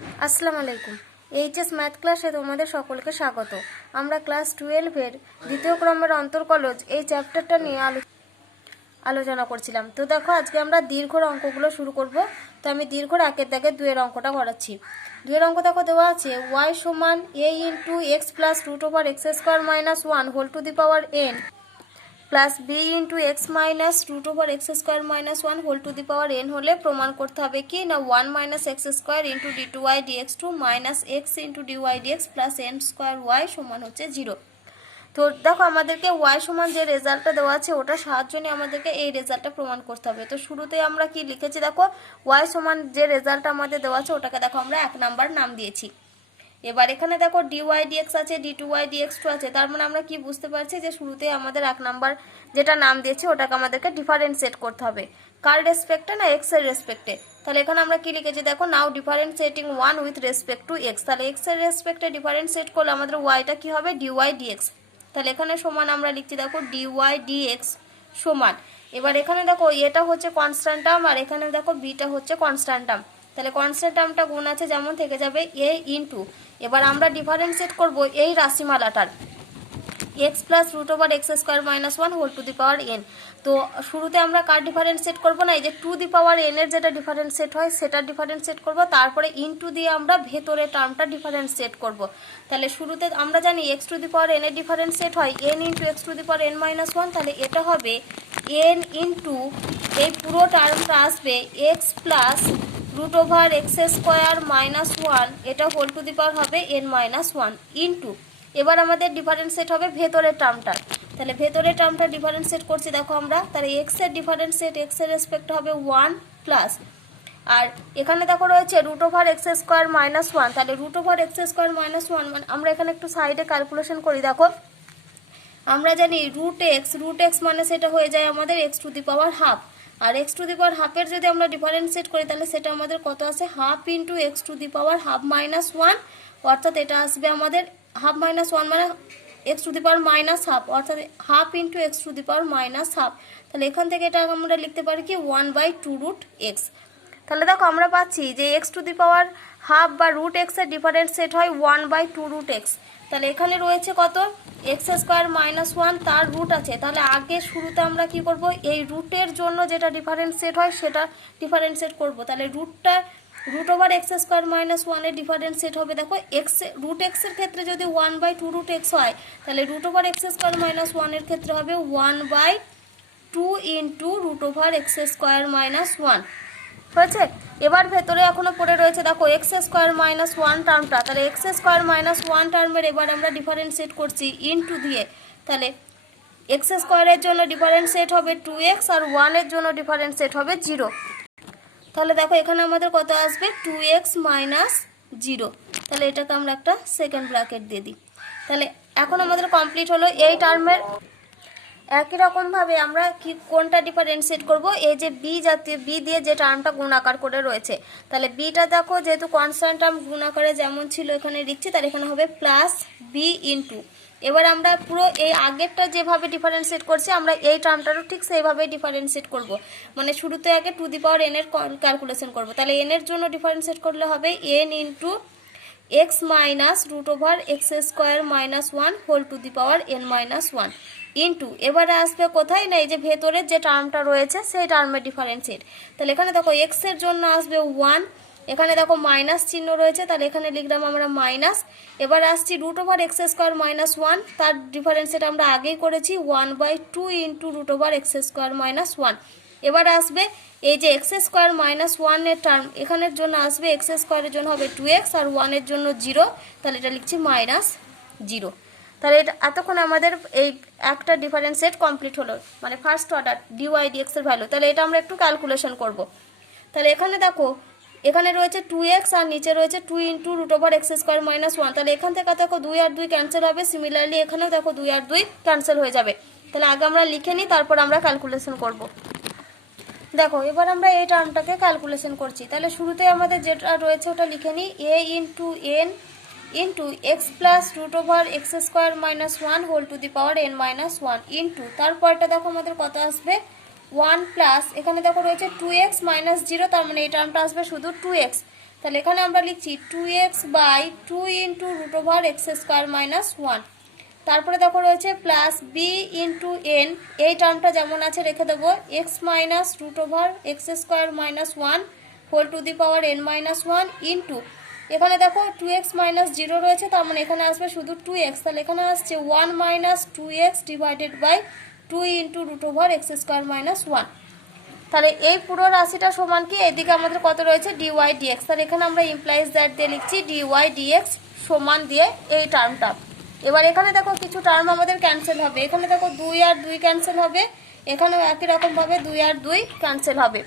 আসসালামু আলাইকুম। HS math ক্লাসে তোমাদের সকলকে স্বাগত। আমরা ক্লাস 12-এর দ্বিতীয় ক্রমের অন্তর্কলজ এই চ্যাপ্টারটা নিয়ে আলোচনা করছিলাম। তো দেখো, আজকে আমরা দীর্ঘর অঙ্কগুলো শুরু করব। তো আমি দীর্ঘর একের দাগে 2-এর অঙ্কটা করাচ্ছি। 2-এর অঙ্ক দেখো দেওয়া আছে y সমান a into x plus root over x square minus 1 whole to the power n plus B into x minus root over x square minus 1 whole to the power n হলে প্রমাণ করতে হবে কি না 1 minus x square into D two Y dx two minus x into D Y D X plus N square Y সমান হচ্ছে 0। তো দেখো, আমাদেরকে ওয়াই সমান যে রেজাল্টটা দেওয়া আছে ওটার সাহায্য নিয়ে আমাদেরকে এই রেজাল্টটা প্রমাণ করতে হবে। তো শুরুতেই আমরা কি লিখেছি দেখো, ওয়াই সমান যে রেজাল্টটা আমাদের দেওয়া আছে ওটাকে দেখো আমরা 1 নাম্বার নাম দিয়েছি। এবার এখানে দেখো ডিওয়াই ডিএক্স আছে, D two Y dx two আছে, তার মানে আমরা কি বুঝতে পারছি যে শুরুতেই আমাদের 1 নাম্বার যেটা নাম দিয়েছি ওটাকে আমাদেরকে ডিফারেন্সিয়েট করতে হবে। কার রেসপেক্টে না এক্স এর রেসপেক্টে। তাহলে এখানে আমরা কি লিখেছি দেখো, now differentiating 1 with respect to x. তাহলে এক্স এর রেসপেক্টে ডিফারেন্সিয়েট করলে আমাদের ওয়াইটা কি হবে, ডিওয়াই ডিএক্স। তাহলে এখানে সমান আমরা লিখছি দেখো ডিওয়াই ডিএক্স সমান। এবার এখানে দেখো এটা হচ্ছে কনস্ট্যান্ট টার্ম আর এখানে দেখো বিটা হচ্ছে কনস্ট্যান্ট টার্ম। তাহলে কনস্ট্যান্ট টার্মটা গুণ আছে যেমন থেকে যাবে এ ইন্টু, এবার আমরা ডিফারেন্সিয়েট করব এই রাশিমালাটার x plus root over x square minus 1 whole to the power n। তো শুরুতে আমরা কার ডিফারেন্সিয়েট করবো না, এই যে টু দি পাওয়ার n এর যেটা ডিফারেন্সিয়েট হয় সেটা ডিফারেন্সিয়েট করব, তারপরে ইনটু দিয়ে আমরা ভেতরে টার্মটা ডিফারেন্সিয়েট করব। তাহলে শুরুতে আমরা জানি x to the power n এর ডিফারেন্সিয়েট হয় n into x to the power n minus 1। তাহলে এটা হবে n ইন্টু এই পুরো টার্মটা আসবে X plus root over x square minus 1, এটা হোল টু দি পাওয়ার হবে n মাইনাস 1 ইন্টু, এবার আমাদের ডিফারেন্সিয়েট হবে ভেতরের টার্মটা। তাহলে ভেতরের টার্মটা ডিফারেন্সিয়েট করছি দেখো আমরা, তাহলে এক্স এর ডিফারেন্সিয়েট এক্স এর রেসপেক্ট হবে 1 প্লাস, আর এখানে দেখো রয়েছে root over x square minus 1। তাহলে root over x square minus 1 মানে আমরা এখানে একটু সাইডে ক্যালকুলেশন করি দেখো, আমরা জানি রুট এক্স মানে সেটা হয়ে যায় আমাদের x to the power half, আর এক্স টু দি পাওয়ার হাফের যদি আমরা ডিফারেন্সিয়েট করি তাহলে সেটা আমাদের কত আসে, half into x to the power half minus 1, অর্থাৎ এটা আসবে আমাদের হাফ মাইনাস 1 মানে x to the power minus half, অর্থাৎ half into x to the power minus half. তাহলে এখান থেকে এটা আমরা লিখতে পারি কি 1/2 রুট এক্স। তাহলে দেখো আমরা পাচ্ছি যে x to the power half বা রুট এক্স এর ডিফারেন্সিয়েট হয় 1/2 রুট এক্স। তাহলে এখানে রয়েছে কত, এক্স স্কোয়ার মাইনাস 1, তার রুট আছে। তাহলে আগে শুরুতে আমরা কি করব, এই রুটের জন্য যেটা ডিফারেন্সিয়েট হয় সেটা ডিফারেন্সিয়েট করব। তাহলে root over x square minus 1 এর ডিফারেন্সিয়েট হবে দেখো এক্স, রুট এক্স এর ক্ষেত্রে যদি 1/2 রুট এক্স হয় তাহলে root over x square minus 1 এর ক্ষেত্রে হবে 1/2 into root over x square minus 1 হয়েছে। এবার ভেতরে এখনো পড়ে রয়েছে দেখো এক্স স্কোয়ার মাইনাস 1 টার্মটা। তাহলে এক্স স্কোয়ার মাইনাস 1 টার্মের এবার আমরা ডিফারেন্সিয়েট করছি ইনটু দিয়ে। তাহলে এক্স স্কোয়ারের জন্য ডিফারেন্সিয়েট হবে 2x আর 1 এর জন্য ডিফারেন্সিয়েট হবে 0। তাহলে দেখো এখানে আমাদের কত আসবে 2x মাইনাস 0। তাহলে এটাকে আমরা একটা সেকেন্ড ব্র্যাকেট দিয়ে দিই। তাহলে এখন আমাদের কমপ্লিট হলো এই টার্মের। একই রকমভাবে আমরা কি কোনটা ডিফারেন্সিয়েট করব, এই যে বি জাতীয় বি দিয়ে যে টার্মটা গুণাকার করে রয়েছে, তাহলে বিটা দেখো যেহেতু কনস্ট্যান্ট টার্ম গুণাকারে যেমন ছিল এখানে লিখছি, তাহলে এখানে হবে প্লাস বি ইন্টু, এবার আমরা পুরো এই আগেরটা যেভাবে ডিফারেন্সিয়েট করছি আমরা এই টার্মটারও ঠিক সেইভাবে ডিফারেন্সিয়েট করব। মানে শুরুতে আগে টু দি পাওয়ার n এর ক্যালকুলেশন করব। তাহলে n এর জন্য ডিফারেন্সিয়েট করলে হবে n into x minus root over x square minus 1 whole to the power n minus 1 into, এবারে আসবে কোথায় না এই যে ভেতরের যে টার্মটা রয়েছে সেই টার্মের ডিফারেন্সিয়েট। তাহলে এখানে দেখো এক্স এর জন্য আসবে 1, এখানে দেখো মাইনাস চিহ্ন রয়েছে তাহলে এখানে লিখলাম আমরা মাইনাস। এবার আসছি root over x square minus 1, তার ডিফারেন্সিয়েট আমরা আগেই করেছি 1/2 into root over x square minus 1। এবার আসবে এই যে এক্স স্কোয়ার মাইনাস 1 এর টার্ম, এখানের জন্য আসবে এক্স স্কোয়ারের জন্য হবে 2x আর 1 এর জন্য 0, তাহলে এটা লিখছি মাইনাস 0। তাহলে এটা এতক্ষণ আমাদের এই একটা ডিফারেন্সিয়েট কমপ্লিট হলো, মানে ফার্স্ট অর্ডার ডিওয়াই ডিএক্স এর ভ্যালু। তাহলে এটা আমরা একটু ক্যালকুলেশন করব। তাহলে এখানে দেখো এখানে রয়েছে 2x আর নিচে রয়েছে 2 into root over x square minus 1। তাহলে এখান থেকে দেখো 2 আর 2 ক্যান্সেল হবে, সিমিলারলি এখানেও দেখো 2 আর 2 ক্যান্সেল হয়ে যাবে। তাহলে আগে আমরা লিখে নিই, তারপর আমরা ক্যালকুলেশন করব। দেখো এবার আমরা এই টার্মটাকে ক্যালকুলেশন করছি। তাহলে শুরুতে আমাদের যেটা রয়েছে ওটা লিখে নিই, a into n into x plus root over x square minus 1 whole to the power n minus 1 into, তারপরটা দেখো আমাদের কত আসবে 1 প্লাস, এখানে দেখো রয়েছে 2x মাইনাস 0, তার মানে এই টার্মটা আসবে শুধু 2x তাহলে এখানে আমরা লিখছি 2x by 2 into root over x square minus 1। তারপরে দেখো রয়েছে প্লাস বি ইন্টু এন, এই টার্মটা যেমন আছে রেখে দেবো, X minus root over x square minus 1 whole to the power N minus 1 into, এখানে দেখো 2x মাইনাস 0 রয়েছে, তার মানে এখানে আসবে শুধু 2x, তাহলে এখানে আসছে 1 minus 2x divided by 2 into root over x square minus 1। তাহলে এই পুরো রাশিটা সমান কি, এদিকে আমাদের কত রয়েছে ডিওয়াই ডিএক্স, তাহলে এখানে আমরা ইমপ্লাইজ দ্যাট দিয়ে লিখছি ডিওয়াই ডিএক্স সমান দিয়ে এই টার্মটা। এবার এখানে দেখো কিছু টার্ম আমাদের ক্যান্সেল হবে, এখানে দেখো 2 আর 2 ক্যান্সেল হবে, এখানেও একই রকমভাবে 2 আর 2 ক্যান্সেল হবে।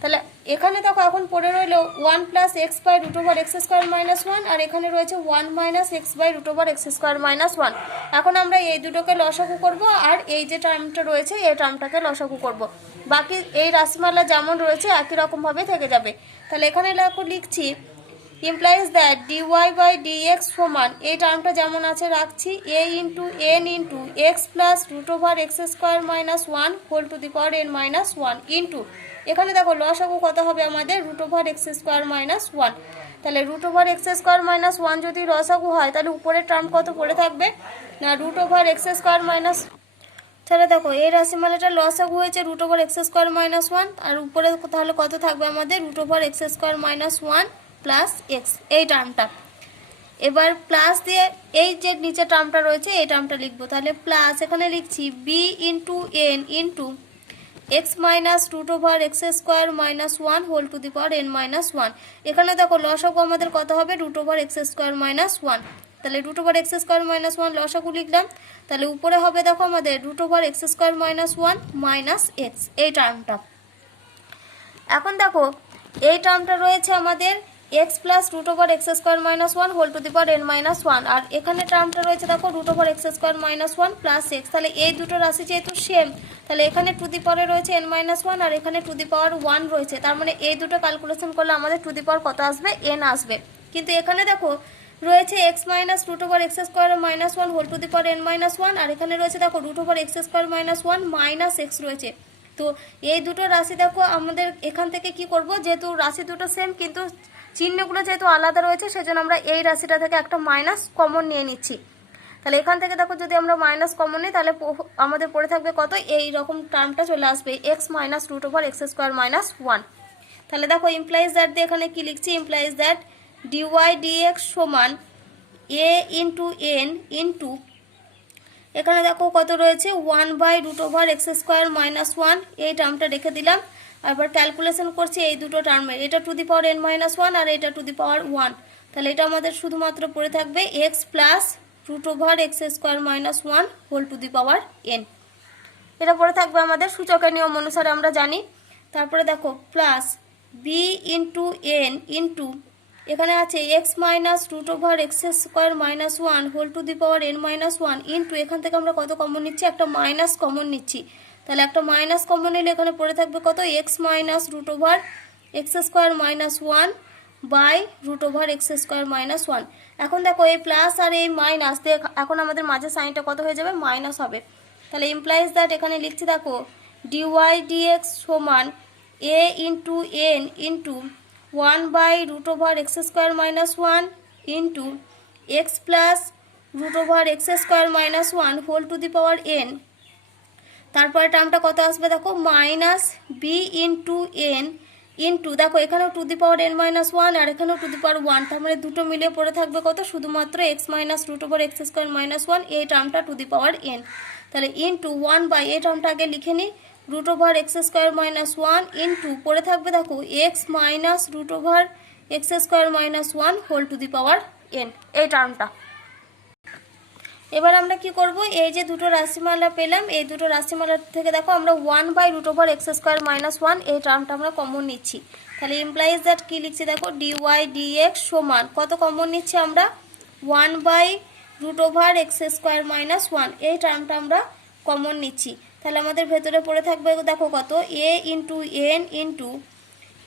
তাহলে এখানে দেখো এখন পড়ে রইল 1 plus x by root over x square minus 1, আর এখানে রয়েছে 1 minus x by root over x square minus 1। এখন আমরা এই দুটোকে লসাগু করব, আর এই যে টার্মটা রয়েছে এই টার্মটাকে লসাগু করব, বাকি এই রাশিমালা যেমন রয়েছে একই রকমভাবে থেকে যাবে। তাহলে এখানে লিখছি implies that dy by dx সমান, এই টার্মটা যেমন আছে রাখছি, a into N into x plus root over x square minus 1 whole to the power N minus 1 into, এখানে দেখো লসাগু কত হবে আমাদের root over x square minus 1। তাহলে root over x square minus 1 যদি লসাগু হয় তাহলে উপরের টার্ম কত পড়ে থাকবে না root over x square minus, তাহলে দেখো এই রাশিমালাটা লসাগু হয়েছে root over x square minus 1, আর উপরে তাহলে কত থাকবে আমাদের root over x square minus 1 plus X, এই টার্মটা। এবার প্লাস দিয়ে এই যে নিচে টার্মটা রয়েছে এই টার্মটা লিখবো, তাহলে প্লাস এখানে লিখছি B into N into x minus root over x square minus 1 whole to the power N minus 1। এখানে দেখো লসাগু আমাদের কত হবে root over x square minus 1, তাহলে root over x square minus 1 লসাগু লিখলাম, তাহলে উপরে হবে দেখো আমাদের root over x square minus 1 minus X, এই টার্মটা। এখন দেখো এই টার্মটা রয়েছে আমাদের X plus root over x square minus 1 whole to the power N minus 1, আর এখানে টার্মটা রয়েছে দেখো root over x square minus 1 plus X. তাহলে এই দুটো রাশি যেহেতু সেম, তাহলে এখানে টু দি পাওয়ারে রয়েছে এন মাইনাস 1 আর এখানে টু দি পাওয়ার 1 রয়েছে, তার মানে এই দুটো ক্যালকুলেশন করলে আমাদের টু দি পাওয়ার কত আসবে এন আসবে। কিন্তু এখানে দেখো রয়েছে X minus root over x square minus 1 whole to the power N minus 1, আর এখানে রয়েছে দেখো root over x square minus 1 minus X রয়েছে। তো এই দুটো রাশি দেখো আমাদের এখান থেকে কি করব, যেহেতু রাশি দুটো সেম কিন্তু চিহ্নগুলো যেহেতু আলাদা রয়েছে সেজন্য আমরা এই রাশিটা থেকে একটা মাইনাস কমন নিয়ে নিচ্ছি। তাহলে এখান থেকে দেখো যদি আমরা মাইনাস কমন নিই তাহলে আমাদের পড়ে থাকবে কত, এই রকম টার্মটা চলে আসবে X minus root over x square minus 1। তাহলে দেখো ইমপ্লাইজ দ্যাট দিয়ে এখানে কি লিখছি, ইমপ্লাইজ দ্যাট ডিওয়াই ডিএক্স সমান এ ইন্টু এন ইন্টু, এখানে দেখো কত রয়েছে 1 by root over x square minus 1, এই টার্মটা রেখে দিলাম। আবার ক্যালকুলেশন করছি এই দুটো টার্মের, এটা to the power N minus 1 আর এটা টু দি পাওয়ার 1, তাহলে এটা আমাদের শুধুমাত্র পড়ে থাকবে X plus root over x square minus 1 whole to the power N, এটা পড়ে থাকবে আমাদের সূচকের নিয়ম অনুসারে আমরা জানি। তারপরে দেখো plus B into N into, এখানে আছে x minus root over x square minus 1 whole to the power N minus 1 into, এখান থেকে আমরা কত কমন নিচ্ছি, একটা মাইনাস কমন নিচ্ছি, তাহলে একটা মাইনাস কমন নিলে এখানে পড়ে থাকবে কত x minus root over x square minus 1 by root over x square minus 1। এখন দেখো এই প্লাস আর এই মাইনাস দিয়ে এখন আমাদের মাঝে সাইনটা কত হয়ে যাবে মাইনাস হবে। তাহলে ইমপ্লাইজ দ্যাট এখানে লিখছি দেখো ডিওয়াই ডিএক্স সমান a into N into 1 by root over x square minus 1 into x plus root over x square minus 1 whole to the power n, তারপরে টার্মটা কত আসবে দেখো minus b into N into, দেখো এখানেও to the power N minus 1 আর এখানেও to the power 1, তার মানে দুটো মিলে পড়ে থাকবে কত শুধুমাত্র X minus root over x square minus 1, এই টার্মটা টু দি পাওয়ার এন। তাহলে ইন্টু 1 বাই, এই টার্মটা আগে লিখে নিই, root over x square minus 1 into পড়ে থাকবে দেখো x minus root over x square minus 1 whole to the power N, এই টার্মটা। এবার আমরা কি করব, এই যে দুটো রাশিমালা পেলাম এই দুটো রাশিমালা থেকে দেখো আমরা 1 by root over x square minus 1 এই টার্মটা আমরা কমন নিচ্ছি। তাহলে ইমপ্লাইজ দ্যাট কি লিখছি দেখো ডিওয়াই ডিএক্স সমান কত কমন নিচ্ছি আমরা 1 by root over x square minus 1, এই টার্মটা আমরা কমন নিচ্ছি। তাহলে আমাদের ভেতরে পড়ে থাকবে দেখো কত a into N into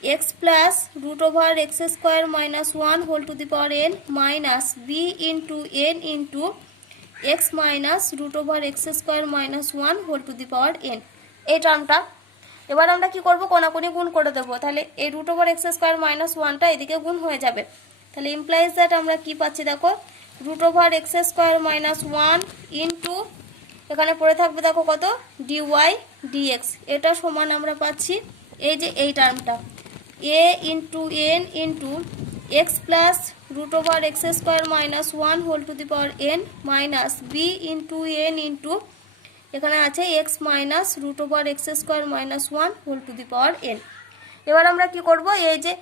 x plus root over x square minus 1 whole to the power N minus b into N into x minus root over x square minus 1 whole to the power N, এই টার্মটা। এবার আমরা কি করব, কোনাকুনি গুণ করে দেবো। তাহলে এই root over x square minus ওয়ানটা এদিকে গুণ হয়ে যাবে। তাহলে ইমপ্লাইজ দ্যাট আমরা কি পাচ্ছি দেখো, root over x square minus one into এখানে পড়ে থাকবে দেখো কত, ডিওয়াই ডিএক্স। এটা সমান আমরা পাচ্ছি এই যে এই টার্মটা a into N into x plus root over x square minus one whole to the power N minus b into N into এখানে আছে x minus root over x square minus one whole to the power n. এবার আমরা কি করব, এই যে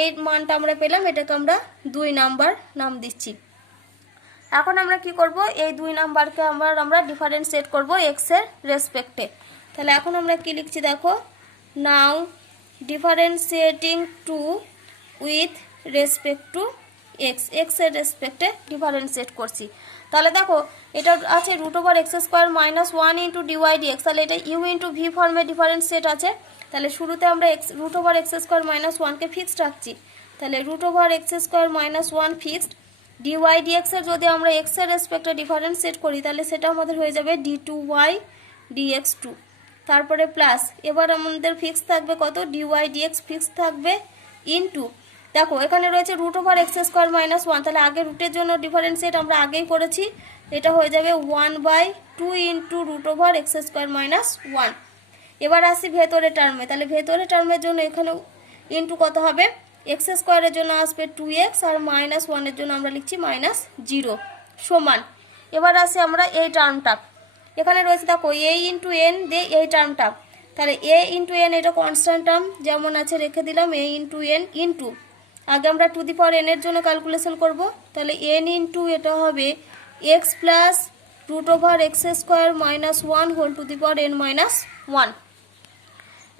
এই মানটা আমরা পেলাম, এটাকে আমরা 2 নাম্বার নাম দিচ্ছি। এখন আমরা কি করব, এই 2 নাম্বারকে আমরা ডিফারেন্সিয়েট করব এক্স এর রেসপেক্টে। তাহলে এখন আমরা কি লিখছি দেখো, now differentiating two with respect to x, x এর রেসপেক্টে ডিফারেন্সিয়েট করছি। তাহলে দেখো এটা আছে root over x square minus one into dy dx, তাহলে এটা ইউ ইন্টু ভি ফর্মে ডিফারেন্সিয়েট আছে। তাহলে শুরুতে আমরা root over x square minus ওয়ানকে ফিক্সড রাখছি। তাহলে root over x square minus one fixed, dy dx এর যদি আমরা এক্স এর রেসপেক্টে ডিফারেন্সিয়েট করি তাহলে সেটা আমাদের হয়ে যাবে D two Y dx two. তারপরে প্লাস, এবার আমাদের ফিক্স থাকবে কত, ডিওয়াই ডিএক্স ফিক্স থাকবে ইনটু দেখো এখানে রয়েছে root over x square minus one, তাহলে আগে রুটের জন্য ডিফারেন্সিয়েট আমরা আগেই করেছি, এটা হয়ে যাবে 1/2 into root over x square minus one. এবার আসি ভেতরে টার্মে, তাহলে ভেতরে টার্মের জন্য এখানে ইন্টু কত হবে, এক্স স্কোয়ারের জন্য আসবে 2x আর মাইনাস ওয়ানের জন্য আমরা লিখছি -0 সমান। এবার আসি আমরা এই টার্মটা, এখানে রয়েছে দেখো এ ইন্টু এন দিয়ে এই টার্মটা, তাহলে এ ইন্টু এন এটা কনস্ট্যান্ট টার্ম যেমন আছে রেখে দিলাম, এ ইন্টু এন ইন্টু আগে আমরা টু দি পাওয়ার এন এর জন্য ক্যালকুলেশন করব। তাহলে এন ইন্টু এটা হবে X plus root over x square minus one whole to the power N minus one,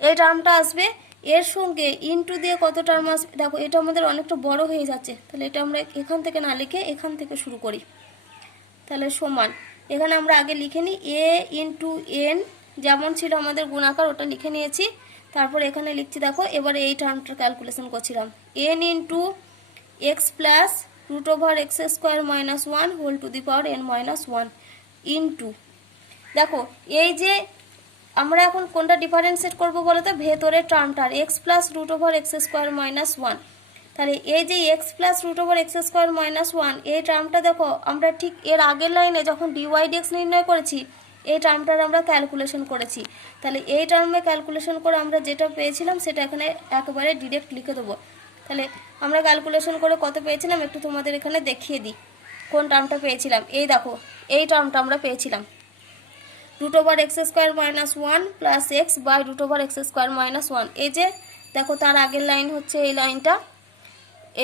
এই টার্মটা আসবে। এর সঙ্গে ইনটু দিয়ে কত টার্ম আসবে দেখো, এটা আমাদের অনেকটা বড় হয়ে যাচ্ছে, তাহলে এটা আমরা এখান থেকে না লিখে এখান থেকে শুরু করি। তাহলে সমান, এখানে আমরা আগে লিখে নিই এ ইন্টু এন যেমন ছিল আমাদের গুণাকার ওটা লিখে নিয়েছি। তারপর এখানে লিখছি দেখো, এবার এই টার্মটার ক্যালকুলেশন করছিলাম, n into x plus root over x square minus one whole to the power N minus one into দেখো এই যে আমরা এখন কোনটা ডিফারেন্সিয়েট করবো বলো তো, ভেতরের টার্মটার x plus root over x square minus one. তাহলে এই যে x plus root over x square minus one এই টার্মটা দেখো আমরা ঠিক এর আগের লাইনে যখন ডিওয়াই ডিএক্স নির্ণয় করেছি এই টার্মটার আমরা ক্যালকুলেশন করেছি। তাহলে এই টার্মে ক্যালকুলেশন করে আমরা যেটা পেয়েছিলাম সেটা এখানে একেবারে ডিরেক্ট লিখে দেবো। তাহলে আমরা ক্যালকুলেশন করে কত পেয়েছিলাম একটু তোমাদের এখানে দেখিয়ে দিই কোন টার্মটা পেয়েছিলাম। এই দেখো এই টার্মটা আমরা পেয়েছিলাম root over x square minus one plus x by root over x square minus one. এই যে দেখো তার আগের লাইন হচ্ছে এই লাইনটা,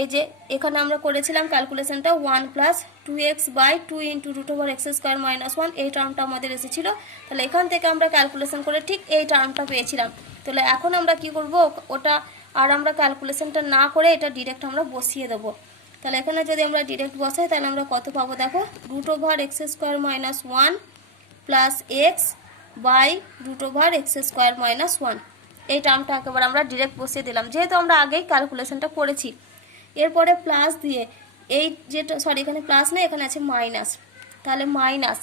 এই যে এখানে আমরা করেছিলাম ক্যালকুলেশনটা 1 plus 2x by 2 into root over x square minus one, এই টার্মটা আমাদের এসেছিলো। তাহলে এখান থেকে আমরা ক্যালকুলেশন করে ঠিক এই টার্মটা পেয়েছিলাম। তাহলে এখন আমরা কি করব, ওটা আর আমরা ক্যালকুলেশনটা না করে এটা ডিরেক্ট আমরা বসিয়ে দেবো। তাহলে এখানে যদি আমরা ডিরেক্ট বসাই তাহলে আমরা কত পাবো দেখো, root over x square minus one plus x by root over x square minus one, এই টার্মটা একেবারে আমরা ডিরেক্ট বসিয়ে দিলাম যেহেতু আমরা আগেই ক্যালকুলেশনটা করেছি। এরপরে প্লাস দিয়ে এই যেটা সরি এখানে প্লাস না এখানে আছে মাইনাস, তাহলে মাইনাস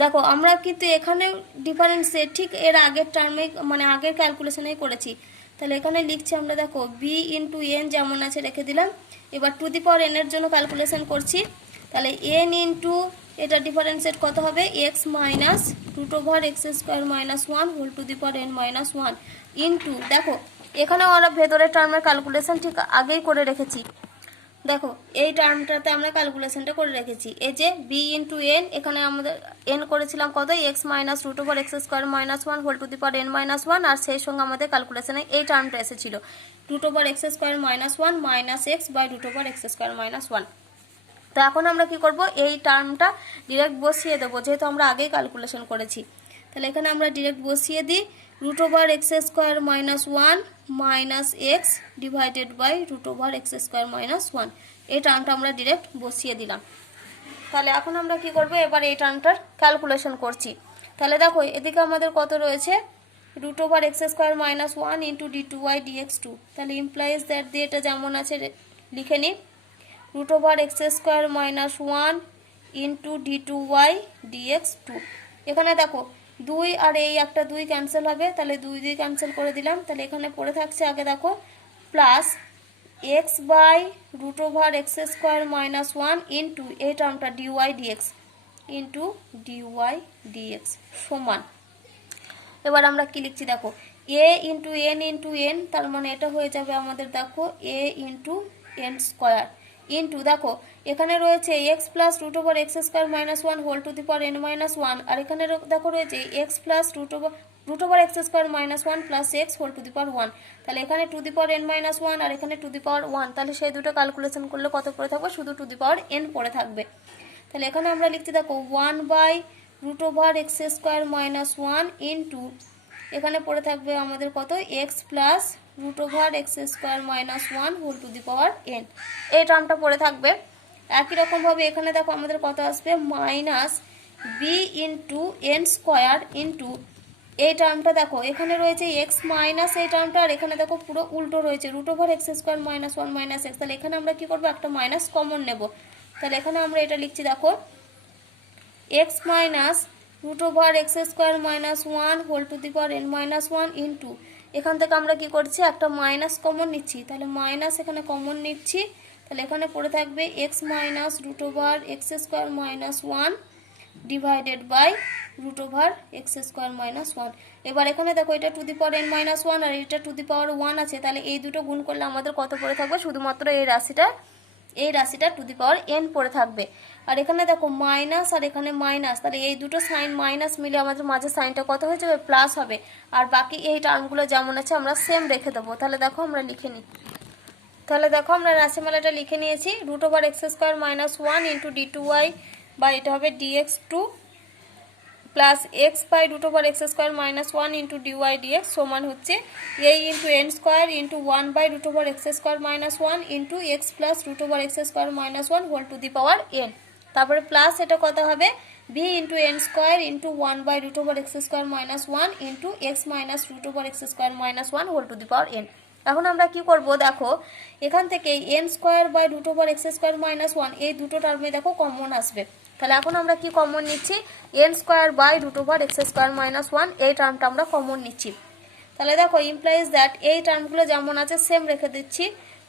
দেখো আমরা কিন্তু এখানে ডিফারেন্সিয়েট ঠিক এর আগের টার্মে মানে আগের ক্যালকুলেশনেই করেছি। তাহলে এখানে লিখছি আমরা দেখো বি ইন্টু এন যেমন আছে রেখে দিলাম। এবার টু দি পাওয়ার এনের জন্য ক্যালকুলেশন করছি, তাহলে এন ইন্টু এটা ডিফারেন্সিয়েট কত হবে x minus root over x square minus one whole to the power N minus one into দেখো এখানেও আমরা ভেতরের টার্মের ক্যালকুলেশন ঠিক আগেই করে রেখেছি। দেখো এই টার্মটাতে আমরা ক্যালকুলেশনটা করে রেখেছি, এই যে বি ইন্টু এন এখানে আমাদের এন করেছিলাম কত x minus root over x square minus one whole to the power N minus one, আর সেই সঙ্গে আমাদের ক্যালকুলেশনে এই টার্মটা এসেছিল root over x square minus one minus x by root over x square minus one. তো এখন আমরা কি করব, এই টার্মটা ডিরেক্ট বসিয়ে দেবো যেহেতু আমরা আগেই ক্যালকুলেশন করেছি। তাহলে এখানে আমরা ডিরেক্ট বসিয়ে দিই root over x square minus one minus x divided by root over x square minus one, এই টার্মটা আমরা ডিরেক্ট বসিয়ে দিলাম। তাহলে এখন আমরা কি করব, এবার এই টার্মটার ক্যালকুলেশন করছি। তাহলে দেখো এদিকে আমাদের কত রয়েছে root over x square minus one into D two Y dx two, তাহলে ইমপ্লাইজ দ্যাট দিয়ে এটা যেমন আছে লিখে নিই root over x square minus one into D two Y dx two. এখানে দেখো 2 আর এই একটা 2 ক্যান্সেল হবে, তাহলে 2 2 ক্যান্সেল করে দিলাম। তাহলে এখানে পড়ে থাকছে আগে দেখো plus x by root over x square minus 1 into এই টার্মটা dy dx into dy dx সমান, এবার আমরা কি লিখছি দেখো এ ইন্টু এন, তার মানে এটা হয়ে যাবে আমাদের দেখো a into n square into দেখো এখানে রয়েছে x plus root over x square minus 1 whole to the power N minus 1, আর এখানে দেখো রয়েছে x plus root over x square minus 1 plus x whole to the power 1, তাহলে এখানে to the power N minus 1 আর এখানে to the power 1, তাহলে সেই দুটো ক্যালকুলেশন করলে কত পড়ে থাকবে, শুধু টু দি পাওয়ার এন পড়ে থাকবে। তাহলে এখানে আমরা লিখতে দেখো 1 by root over x square minus 1 into এখানে পড়ে থাকবে আমাদের কত x plus root over x square minus 1 whole to the power N, এই টার্মটা পড়ে থাকবে। একই রকমভাবে এখানে দেখো আমাদের কত আসবে minus b into n square into এই টার্মটা দেখো এখানে রয়েছে এক্স মাইনাস এই টার্মটা, আর এখানে দেখো পুরো উল্টো রয়েছে root over x square minus 1 minus x, তাহলে এখানে আমরা কি করবো একটা মাইনাস কমন নেব। তাহলে এখানে আমরা এটা লিখছি দেখো x minus root over x square minus 1 whole to the power N minus 1 into এখান থেকে আমরা কি করছি একটা মাইনাস কমন নিচ্ছি, তাহলে মাইনাস এখানে কমন নিচ্ছি, তাহলে এখানে পড়ে থাকবে x minus root over x square minus 1 divided by root over x square minus 1। এবার এখানে দেখো এটা to the power N minus 1 আর এটা টু দি পাওয়ার 1 আছে, তাহলে এই দুটো গুণ করলে আমাদের কত পড়ে থাকবে, শুধুমাত্র এই রাশিটা টু দি পাওয়ার এন পড়ে থাকবে। আর এখানে দেখো মাইনাস আর এখানে মাইনাস, তাহলে এই দুটো সাইন মাইনাস মিলে আমাদের মাঝে সাইনটা কত হয়ে যাবে প্লাস হবে, আর বাকি এই টার্মগুলো যেমন আছে আমরা সেম রেখে দেবো। তাহলে দেখো আমরা লিখে নিই, তাহলে দেখো আমরা রাশিমালাটা লিখে নিয়েছি root over x square minus 1 into D two y বা এটা হবে dx two plus x by root over x square minus 1 into dy dx সমান হচ্ছে a into n square into 1 by root over x square minus 1 into x plus root over x square minus 1 whole to the power n, তারপরে plus এটা কত হবে b into n square into 1 by root over x square minus 1 into x minus root over x square minus 1 whole to the power n. এখন আমরা কি করব দেখো এখান থেকে n square by root over x square minus 1 এই দুটো টার্মে দেখো কমন আসবে, তাহলে এখন আমরা কি কমন নিচ্ছি n square by root over x square minus 1 এই টার্মটা আমরা কমন নিচ্ছি। তাহলে দেখো ইমপ্লাইজ দ্যাট এই টার্মগুলো যেমন আছে সেম রেখে দিচ্ছি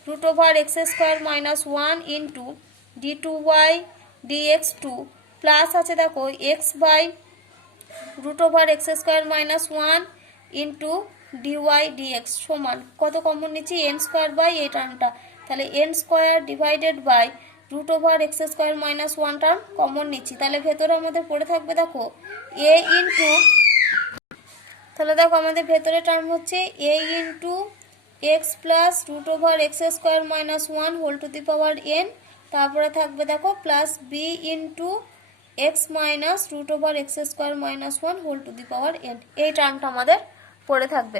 root over x square minus 1 into D two Y dx two plus আছে দেখো x by root over x square minus 1 into dy dx সমান কত কমন নিচ্ছি এন স্কোয়ার বাই এই টার্মটা, তাহলে n square divided by root over x square minus 1 term common নিচ্ছি, তাহলে ভেতরে আমাদের পড়ে থাকবে দেখো এ ইন্টু, তাহলে দেখো আমাদের ভেতরে টার্ম হচ্ছে a into x plus root over x square minus 1 whole to the power n, তারপরে থাকবে দেখো plus B into x minus root over x square minus 1 whole to the power N, এই টার্মটা আমাদের পড়ে থাকবে।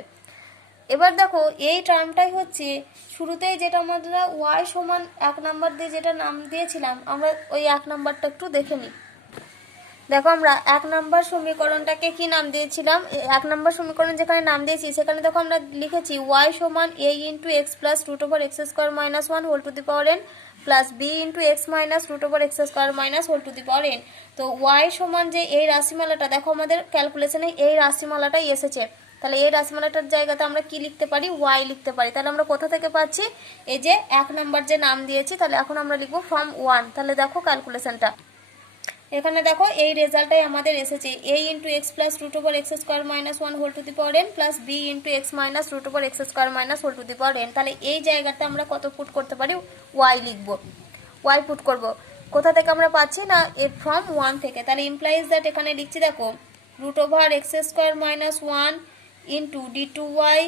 এবার দেখো এই টার্মটাই হচ্ছে শুরুতেই যেটা আমরা ওয়াই সমান 1 নাম্বার দিয়ে যেটা নাম দিয়েছিলাম, আমরা ওই 1 নাম্বারটা একটু দেখে নিই। দেখো আমরা 1 নাম্বার সমীকরণটাকে কি নাম দিয়েছিলাম, 1 নাম্বার সমীকরণ যেখানে নাম দিয়েছি সেখানে দেখো আমরা লিখেছি ওয়াই সমান a into x plus root over x square minus 1 whole to the power n plus B into x minus root over x square minus whole to the power n. তো ওয়াই সমান যে এই রাশিমালাটা দেখো আমাদের ক্যালকুলেশনে এই রাশিমালাটাই এসেছে, তাহলে এই রাশিমালাটার জায়গাতে আমরা কি লিখতে পারি ওয়াই লিখতে পারি, তাহলে আমরা কোথা থেকে পাচ্ছি এই যে 1 নাম্বার যে নাম দিয়েছি, তাহলে এখন আমরা লিখবো ফ্রম 1। তাহলে দেখো ক্যালকুলেশনটা এখানে দেখো এই রেজাল্টটাই আমাদের এসেছে a into x plus root over x square minus 1 whole to the power n plus B into x minus root over x square minus whole to the power N. তাহলে এই জায়গাটা আমরা কত পুট করতে পারি ওয়াই লিখবো, Y put করব কোথা থেকে আমরা পাচ্ছি না এ ফ্রম 1 থেকে, তাহলে ইমপ্লাইজ দ্যাট এখানে লিখছি দেখো root over x square minus 1 into D two y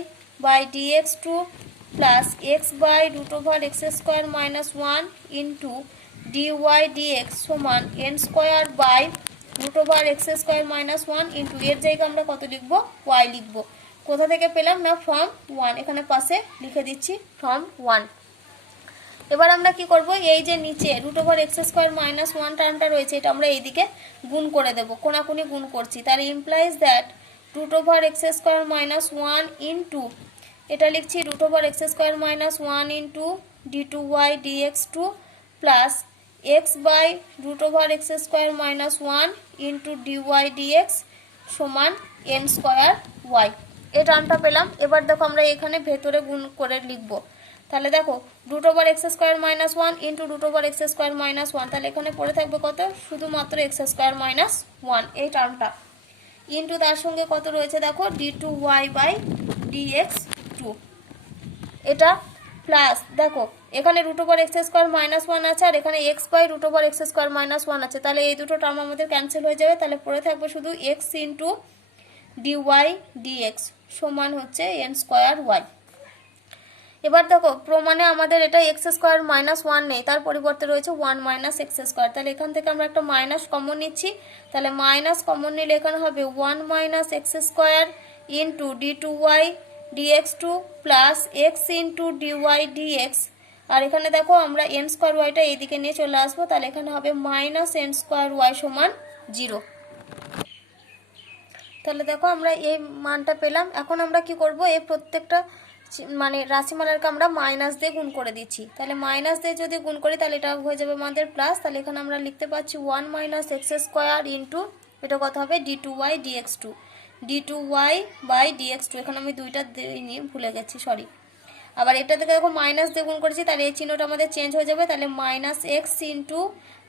by dx two plus x by root over x square minus 1 into dy dx সমান n square by root over x square minus 1 into এর জায়গায় আমরা কত লিখবো Y লিখবো, কোথা থেকে পেলাম না ফ্রম 1, এখানে পাশে লিখে দিচ্ছি ফ্রম 1। এবার আমরা কি করব এই যে নিচে root over x square minus 1 টার্মটা রয়েছে এটা আমরা এইদিকে গুণ করে দেবো, কোনাকুনি গুণ করছি, তাহলে implies that root over x square minus 1 into এটা লিখছি root over x square minus 1 into D two Y dx two plus x by root over x square minus 1 into dy dx সমান এন স্কোয়ার ওয়াই, এই টার্মটা পেলাম। এবার দেখো আমরা এখানে ভেতরে গুণ করে লিখবো। তাহলে দেখো root over x square minus one into root over x square minus one, তাহলে এখানে পড়ে থাকবে কত, শুধুমাত্র এক্স স্কোয়ার মাইনাস ওয়ান এই টার্মটা, ইন্টু তার সঙ্গে কত রয়েছে দেখো d two y by dx two, এটা প্লাস দেখো এখানে root over x square minus one আছে আর এখানে x by root over x square minus one আছে, তাহলে এই দুটো টার্ম আমাদের ক্যান্সেল হয়ে যাবে। তাহলে পড়ে থাকবে শুধু এক্স ইন্টু ডিওয়াই ডিএক্স সমান হচ্ছে এন স্কোয়ার ওয়াই। এবার দেখো প্রমাণে আমাদের এটা এক্স স্কোয়ার মাইনাস ওয়ান নেই, তার পরিবর্তে রয়েছে ওয়ান মাইনাস এক্স স্কোয়ার, তাহলে এখান থেকে আমরা একটা মাইনাস কমন নিচ্ছি। তাহলে মাইনাস কমন নিলে এখানে হবে one minus x square into D two Y dx two plus x into dy dx, আর এখানে দেখো আমরা এন স্কোয়ার ওয়াইটা এইদিকে নিয়ে চলে আসবো, তাহলে এখানে হবে মাইনাস এন স্কোয়ার ওয়াই সমান 0। তাহলে দেখো আমরা এই মানটা পেলাম। এখন আমরা কি করব, এই প্রত্যেকটা মানে রাশিমালাকে আমরা মাইনাস দিয়ে গুণ করে দিচ্ছি। তাহলে মাইনাস দিয়ে যদি গুণ করি তাহলে এটা হয়ে যাবে আমাদের প্লাস, তাহলে এখানে আমরা লিখতে পাচ্ছি one minus x square into এটা কত হবে d two Y dx two, d two y by dx two, এখানে আমি দুইটা দিইনি ভুলে গেছি সরি। আবার এটা থেকে দেখো মাইনাস দিয়ে গুণ করেছি, তাহলে এই চিহ্নটা আমাদের চেঞ্জ হয়ে যাবে, তাহলে minus x into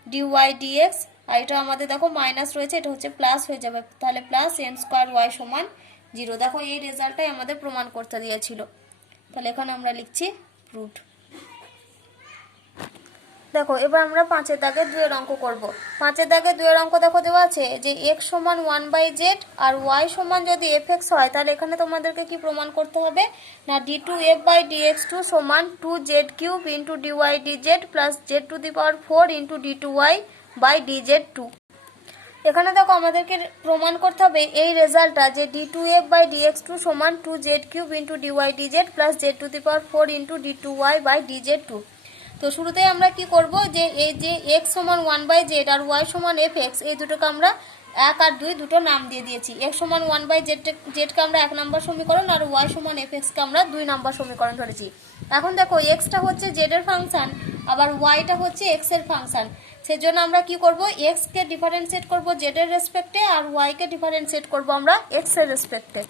dy dx, আর এটা আমাদের দেখো মাইনাস রয়েছে এটা হচ্ছে প্লাস হয়ে যাবে, তাহলে প্লাস এন স্কোয়ার ওয়াই সমান 0। দেখো এই রেজাল্টটাই আমাদের প্রমাণ করতে দিয়েছিল, তাহলে এখানে আমরা লিখছি রুট। দেখো এবার আমরা 5 দাগে 2 এর অঙ্ক করব। 5 দাগে 2 এর অঙ্ক দেখো দেওয়া আছে যে x সমান 1/z আর y সমান যদি fx হয়, তাহলে এখানে তোমাদেরকে কি প্রমাণ করতে হবে না d2f/dx2 সমান 2z³ into dy dz plus z⁴ into d2y/dz2। এখানে দেখো আমাদেরকে প্রমাণ করতে হবে এই রেজাল্টটা যে d2f/dx2 সমান 2z³ into dy dz plus z⁴ into d2y/dz2। তো শুরুতেই আমরা কি করব, যে এই যে x সমান 1/z আর y সমান fx, এই দুটোকে আমরা 1 আর 2 দুটো নাম দিয়ে দিয়েছি। x সমান 1/z কে আমরা 1 নম্বর সমীকরণ আর y সমান fx কে আমরা 2 নম্বর সমীকরণ ধরেছি। এখন দেখো x টা হচ্ছে z এর ফাংশন আবার y টা হচ্ছে x এর ফাংশন, সেজন্য আমরা কি করব, x কে ডিফারেন্সিয়েট করব z এর রেসপেক্টে আর y কে ডিফারেন্সিয়েট করব আমরা x এর রেসপেক্টে।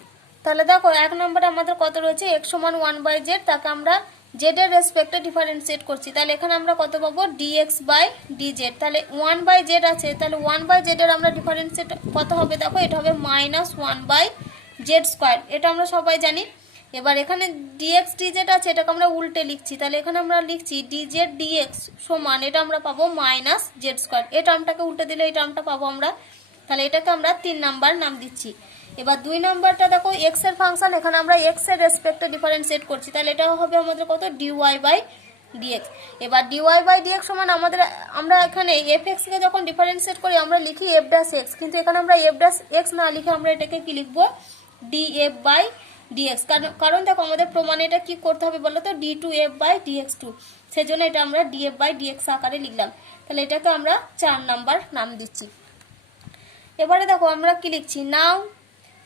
তাহলে দেখো 1 নম্বরে আমাদের কত রয়েছে, x সমান 1/z, তাকে আমরা z এর রেসপেক্টে ডিফারেন্সিয়েট করছি, তাহলে এখানে আমরা কত পাবো dx/dz, তাহলে 1/z আছে, তাহলে 1/z এর আমরা ডিফারেন্সিয়েট কত হবে দেখো, এটা হবে -1/z², এটা আমরা সবাই জানি। এবার এখানে dx dz আছে, এটাকে আমরা উল্টে লিখছি, তাহলে এখানে আমরা লিখছি dz dx সমান এটা আমরা পাবো -z², এই টার্মটাকে উল্টে দিলে এই টার্মটা পাবো আমরা, তাহলে এটাকে আমরা 3 নাম্বার নাম দিচ্ছি। এবার 2 নাম্বারটা দেখো x এর ফাংশন, এখানে আমরা x এর রেসপেক্টে ডিফারেন্সিয়েট করছি, তাহলে এটা হবে আমাদের কত dy/dx। এবার dy/dx সমান আমরা এখানে fx কে যখন ডিফারেন্সিয়েট করি আমরা লিখি f'(x), কিন্তু এখানে আমরা f'(x) না লিখে আমরা এটাকে কি লিখব df/dx, কারণ দেখো আমাদের প্রমাণে এটা কি করতে হবে বলো তো, d2f/dx2, সেজন্য এটা আমরা df/dx আকারে লিখলাম, তাহলে এটাকে আমরা 4 নাম্বার নাম দিচ্ছি। এবারে দেখো আমরা কি লিখছি, নাও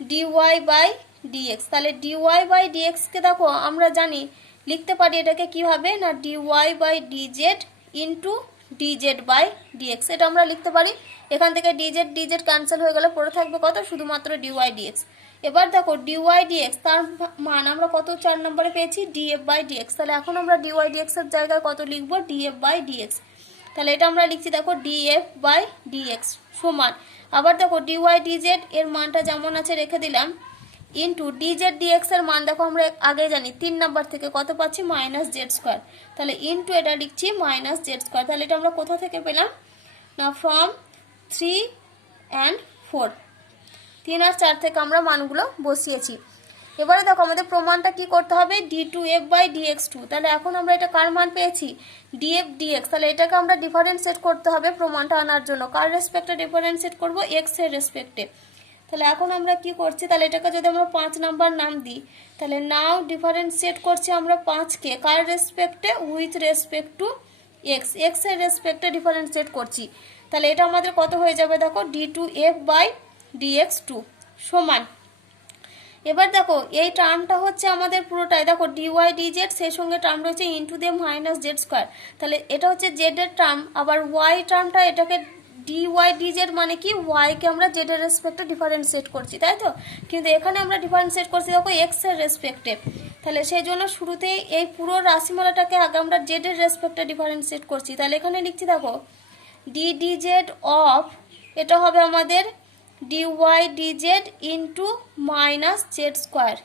dy/dx, তাহলে dy/dx কে দেখো আমরা জানি লিখতে পারি এটাকে কিভাবে না dy/dz ইন্টু dz/dx, এটা আমরা লিখতে পারি। এখান থেকে dz ক্যান্সেল হয়ে গেলে পড়ে থাকবে কত, শুধুমাত্র dy/dx। এবার দেখো dy/dx তার মান আমরা কত 4 নম্বরে পেয়েছি df/dx, তাহলে এখন আমরা dy/dx এর জায়গায় কত লিখব df/dx, তাহলে এটা আমরা লিখছি দেখো df/dx সমান, আবার দেখো dy/dz এর মানটা যেমন আছে রেখে দিলাম, ইন্টু dz/dx এর মান দেখো আমরা আগে জানি 3 নাম্বার থেকে কত পাচ্ছি -z², তাহলে ইন্টু এটা লিখছি -z², তাহলে এটা আমরা কোথা থেকে পেলাম না ফ্রম 3 and 4, 3 আর 4 থেকে আমরা মানগুলো বসিয়েছি। এবারে দেখো আমাদের প্রমাণটা কি করতে হবে d2f/dx2, তাহলে এখন আমরা এটা কার মান পেয়েছি df/dx, তাহলে এটাকে আমরা ডিফারেন্সিয়েট করতে হবে প্রমাণটা আনার জন্য, কার রেসপেক্টে ডিফারেন্সিয়েট করব, x এর রেসপেক্টে। তাহলে এখন আমরা কি করছি, তাহলে এটাকে যদি আমরা 5 নাম্বার নাম দিই, তাহলে নাও ডিফারেন্সিয়েট করছি আমরা 5 কে কার রেসপেক্টে, উইথ রেসপেক্ট টু x এর রেসপেক্টে ডিফারেন্সিয়েট করছি, তাহলে এটা আমাদের কত হয়ে যাবে দেখো d2f/dx2 সমান, এবার দেখো এই টার্মটা হচ্ছে আমাদের পুরোটাই দেখো dy/dz, সেই সঙ্গে টার্ম রয়েছে ইন্টু দিয়ে -z², তাহলে এটা হচ্ছে z এর টার্ম, আবার y টার্মটা এটাকে ডি ওয়াই ডি জেড মানে কি ওয়াইকে আমরা জেডের রেসপেক্টে ডিফারেন্সিয়েট করছি, তাই তো? কিন্তু এখানে আমরা ডিফারেন্সিয়েট করছি দেখো এক্সের রেসপেক্টে। তাহলে সেই জন্য শুরুতেই এই পুরো রাশিমালাটাকে আগে আমরা জেডের রেসপেক্টে ডিফারেন্সিয়েট করছি। তাহলে এখানে লিখছি দেখো ডি ডি জেড অফ, এটা হবে আমাদের d y d z into minus z square,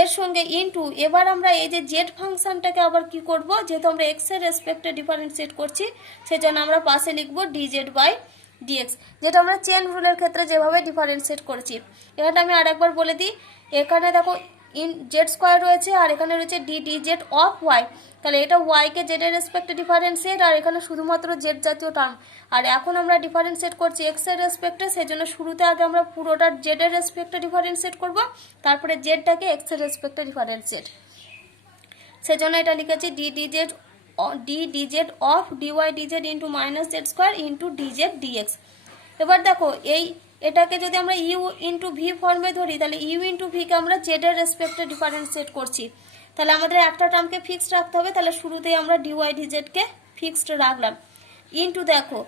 এর সঙ্গে ইন্টু এবার আমরা এই যে জেড ফাংশনটাকে আবার কি করব, যেহেতু আমরা এক্সের রেসপেক্টে ডিফারেন্সিয়েট করছি সেজন্য আমরা পাশে লিখব ডি জেড বাই ডিএক্স, যেটা আমরা চেন রুলের ক্ষেত্রে যেভাবে ডিফারেন্সিয়েট করেছি। এখানে আমি আরেকবার বলে দিই, এখানে দেখো ইন জেড স্কোয়ার রয়েছে আর এখানে রয়েছে d d z of y, তাহলে এটা ওয়াইকে জেডের রেসপেক্টে ডিফারেন্সিয়েট আর এখানে শুধুমাত্র জেড জাতীয় টার্ম। আর এখন আমরা ডিফারেন্সিয়েট করছি এক্সের রেসপেক্টে, সেই জন্য শুরুতে আগে আমরা পুরোটা জেডের রেসপেক্টে ডিফারেন্সিয়েট করব, তারপরে জেডটাকে এক্সের রেসপেক্টে ডিফারেন্সিয়েট। সেজন্য এটা লিখেছি d d z of d y d z into minus z square into d z dx. এবার দেখো এটাকে যদি আমরা ইউ ইন্টু ভি ফর্মে ধরি, তাহলে ইউ ইন্টু ভিকে আমরা জেডের রেসপেক্টে ডিফারেন্সিয়েট করছি। তাহলে আমাদের একটা টার্মকে ফিক্সড রাখতে হবে, তাহলে শুরুতেই আমরা ডিওয়াই ডিজেডকে ফিক্সড রাখলাম। ইন্টু দেখো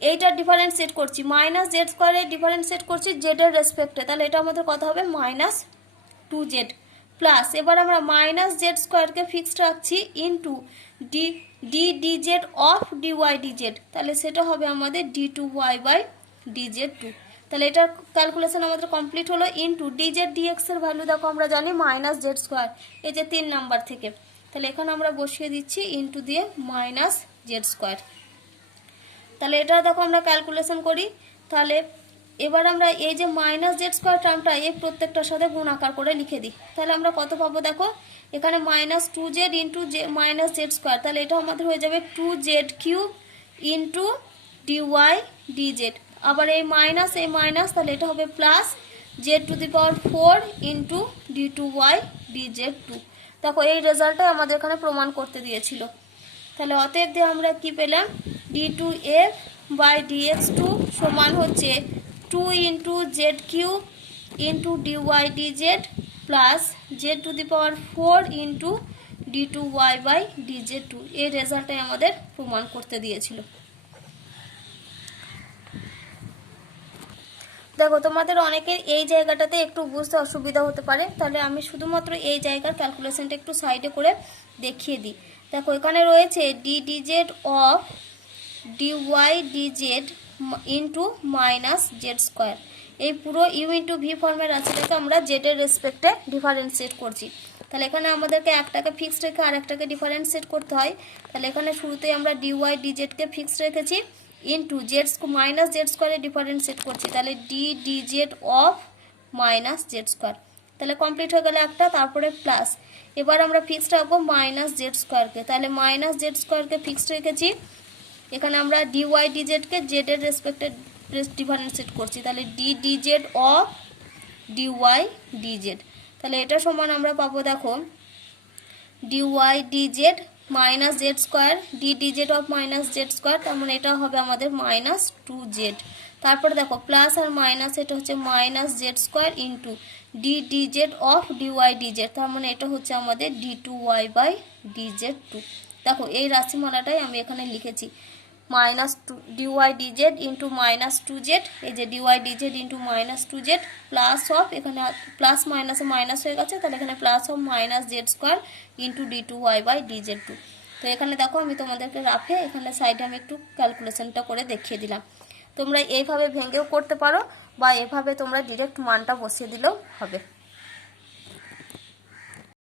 এইটা ডিফারেন্সিয়েট করছি মাইনাস জেড স্কোয়ারের ডিফারেন্সিয়েট করছি জেডের রেসপেক্টে, তাহলে এটা আমাদের কত হবে মাইনাস 2z প্লাস এবার আমরা মাইনাস জেড স্কোয়ারকে ফিক্সড রাখছি into d d d z of d y d z, তাহলে সেটা হবে আমাদের d two y by d z two. তাহলে এটার ক্যালকুলেশন আমাদের কমপ্লিট হলো। ইন্টু ডি জেড ডিএক্স এর ভ্যালু দেখো আমরা জানি মাইনাস জেড স্কোয়ার, এই যে 3 নাম্বার থেকে, তাহলে এখানে আমরা বসিয়ে দিচ্ছি ইন্টু দিয়ে মাইনাস জেড স্কোয়ার। তাহলে এটা দেখো আমরা ক্যালকুলেশন করি, তাহলে এবার আমরা এই যে মাইনাস জেড স্কোয়ার টার্মটা এই প্রত্যেকটার সাথে গুণাকার করে লিখে দিই, তাহলে আমরা কত পাবো দেখো এখানে minus 2z into minus z square, তাহলে এটা আমাদের হয়ে যাবে 2z cube into dy DZ, আবার এই মাইনাস তাহলে এটা হবে plus z to the power 4 into D two y dz two. দেখো এই রেজাল্টটাই আমাদের এখানে প্রমাণ করতে দিয়েছিল। তাহলে অতএব দিয়ে আমরা কি পেলাম d two f by dx two সমান হচ্ছে 2 into z cube into dy dz plus z to the power 4 into D two y by dz two. এই রেজাল্টটাই আমাদের প্রমাণ করতে দিয়েছিল। দেখো তোমাদের অনেকের এই জায়গাটাতে একটু বুঝতে অসুবিধা হতে পারে, তাহলে আমি শুধুমাত্র এই জায়গার ক্যালকুলেশনটা একটু সাইডে করে দেখিয়ে দিই। দেখো এখানে রয়েছে d dz of d y dz into minus z square, এই পুরো ইউ ইন্টু ভি ফর্মের রাশিটাকে আমরা জেডের রেসপেক্টে ডিফারেন্সিয়েট করছি। তাহলে এখানে আমাদেরকে একটাকে ফিক্সড রেখে আর একটাকে ডিফারেন্সিয়েট করতে হয়। তাহলে এখানে শুরুতেই আমরা ডিওয়াই ডিজেডকে ফিক্সড রেখেছি ইন্টু জেড মাইনাস জেড স্কোয়ারে ডিফারেন্সিয়েট করছি, তাহলে d dz of minus z square, তাহলে কমপ্লিট হয়ে গেলে একটা, তারপরে প্লাস এবার আমরা ফিক্সড রাখবো মাইনাস জেড স্কোয়ারকে, তাহলে মাইনাস জেড স্কোয়ারকে ফিক্সড রেখেছি, এখানে আমরা ডিওয়াই ডিজেডকে জেডের রেসপেক্টে ডিফারেন্সিয়েট করছি, তাহলে d dz of dy dz, তাহলে এটা সমান আমরা পাবো দেখো dy dz minus z square d dz of minus z square, তার মানে এটা হবে আমাদের মাইনাস 2z, তারপরে দেখো প্লাস আর মাইনাস এটা হচ্ছে minus z square into d dz of dy dz, তার মানে এটা হচ্ছে আমাদের d two y by dz two. দেখো এই রাশিমালাটাই আমি এখানে লিখেছি minus dy dz into minus 2z, এই যে dy dz into minus 2z plus of এখানে প্লাস মাইনাসে মাইনাস হয়ে গেছে, তাহলে এখানে plus of minus z square into D two y by dz two. তো এখানে দেখো আমি তোমাদেরকে রাফে এখানে সাইডে আমি একটু ক্যালকুলেশনটা করে দেখিয়ে দিলাম। তোমরা এইভাবে ভেঙেও করতে পারো বা এভাবে তোমরা ডিরেক্ট মানটা বসিয়ে দিলেও হবে।